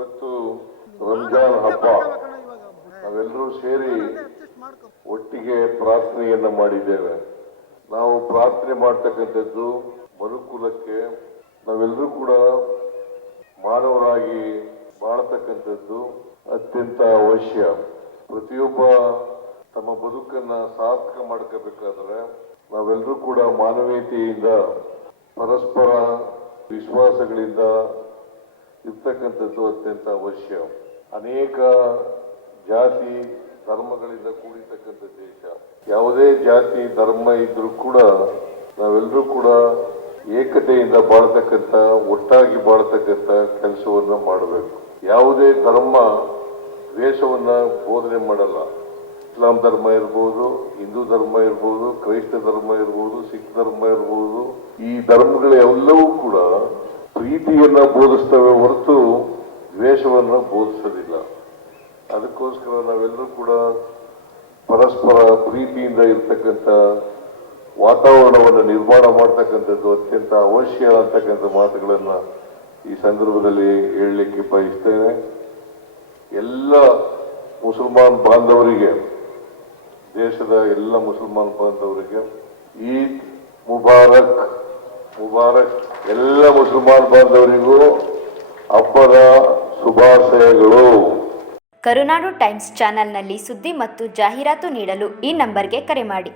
ಇವತ್ತು ರಂಜಾನ್ ಹಬ್ಬ. ನಾವೆಲ್ಲರೂ ಸೇರಿ ಒಟ್ಟಿಗೆ ಪ್ರಾರ್ಥನೆಯನ್ನ ಮಾಡಿದ್ದೇವೆ. ನಾವು ಪ್ರಾರ್ಥನೆ ಮಾಡ್ತಕ್ಕಂಥದ್ದು ಮನುಕುಲಕ್ಕೆ, ನಾವೆಲ್ಲರೂ ಕೂಡ ಮಾನವರಾಗಿ ಬಾಳತಕ್ಕಂಥದ್ದು ಅತ್ಯಂತ ಅವಶ್ಯ. ಪ್ರತಿಯೊಬ್ಬ ತಮ್ಮ ಬದುಕನ್ನ ಸಾರ್ಥಕ ಮಾಡ್ಕೋಬೇಕಾದ್ರೆ ನಾವೆಲ್ಲರೂ ಕೂಡ ಮಾನವೀಯತೆಯಿಂದ, ಪರಸ್ಪರ ವಿಶ್ವಾಸಗಳಿಂದ ಇರ್ತಕ್ಕಂಥದ್ದು ಅತ್ಯಂತ ಅವಶ್ಯ. ಅನೇಕ ಜಾತಿ ಧರ್ಮಗಳಿಂದ ಕೂಡಿರ್ತಕ್ಕಂಥ ದೇಶ. ಯಾವುದೇ ಜಾತಿ ಧರ್ಮ ಇದ್ರೂ ಕೂಡ ನಾವೆಲ್ಲರೂ ಕೂಡ ಏಕತೆಯಿಂದ ಬಾಳ್ತಕ್ಕಂಥ, ಒಟ್ಟಾಗಿ ಬಾಳ್ತಕ್ಕಂಥ ಕೆಲಸವನ್ನ ಮಾಡಬೇಕು. ಯಾವುದೇ ಧರ್ಮ ದ್ವೇಷವನ್ನ ಬೋಧನೆ ಮಾಡಲ್ಲ. ಇಸ್ಲಾಂ ಧರ್ಮ ಇರ್ಬೋದು, ಹಿಂದೂ ಧರ್ಮ ಇರ್ಬೋದು, ಕ್ರೈಸ್ತ ಧರ್ಮ ಇರ್ಬೋದು, ಸಿಖ್ ಧರ್ಮ ಇರ್ಬೋದು, ಈ ಧರ್ಮಗಳೆಲ್ಲವೂ ಕೂಡ ಪ್ರೀತಿಯನ್ನ ಬೋಧಿಸ್ತವೆ ಹೊರತು ದ್ವೇಷವನ್ನ ಬೋಧಿಸೋದಿಲ್ಲ. ಅದಕ್ಕೋಸ್ಕರ ನಾವೆಲ್ಲರೂ ಕೂಡ ಪರಸ್ಪರ ಪ್ರೀತಿಯಿಂದ ಇರ್ತಕ್ಕಂಥ ವಾತಾವರಣವನ್ನು ನಿರ್ಮಾಣ ಮಾಡ್ತಕ್ಕಂಥದ್ದು ಅತ್ಯಂತ ಅವಶ್ಯ ಅಂತಕ್ಕಂಥ ಮಾತುಗಳನ್ನ ಈ ಸಂದರ್ಭದಲ್ಲಿ ಹೇಳಲಿಕ್ಕೆ ಬಯಸ್ತೇನೆ. ಎಲ್ಲ ಮುಸಲ್ಮಾನ್ ಬಾಂಧವರಿಗೆ, ದೇಶದ ಎಲ್ಲ ಮುಸಲ್ಮಾನ್ ಬಾಂಧವರಿಗೆ ಈದ್ ಮುಬಾರಕ್ ಮುಬಾರಕ್. ಎಲ್ಲ ಮುಸಲ್ಮಾನ್ ಬಾಂಧವರಿಗೂ ಹಬ್ಬದ ಶುಭಾಶಯಗಳು. ಕರುನಾಡು ಟೈಮ್ಸ್ ಚಾನೆಲ್ನಲ್ಲಿ ಸುದ್ದಿ ಮತ್ತು ಜಾಹೀರಾತು ನೀಡಲು ಈ ನಂಬರ್ಗೆ ಕರೆ ಮಾಡಿ.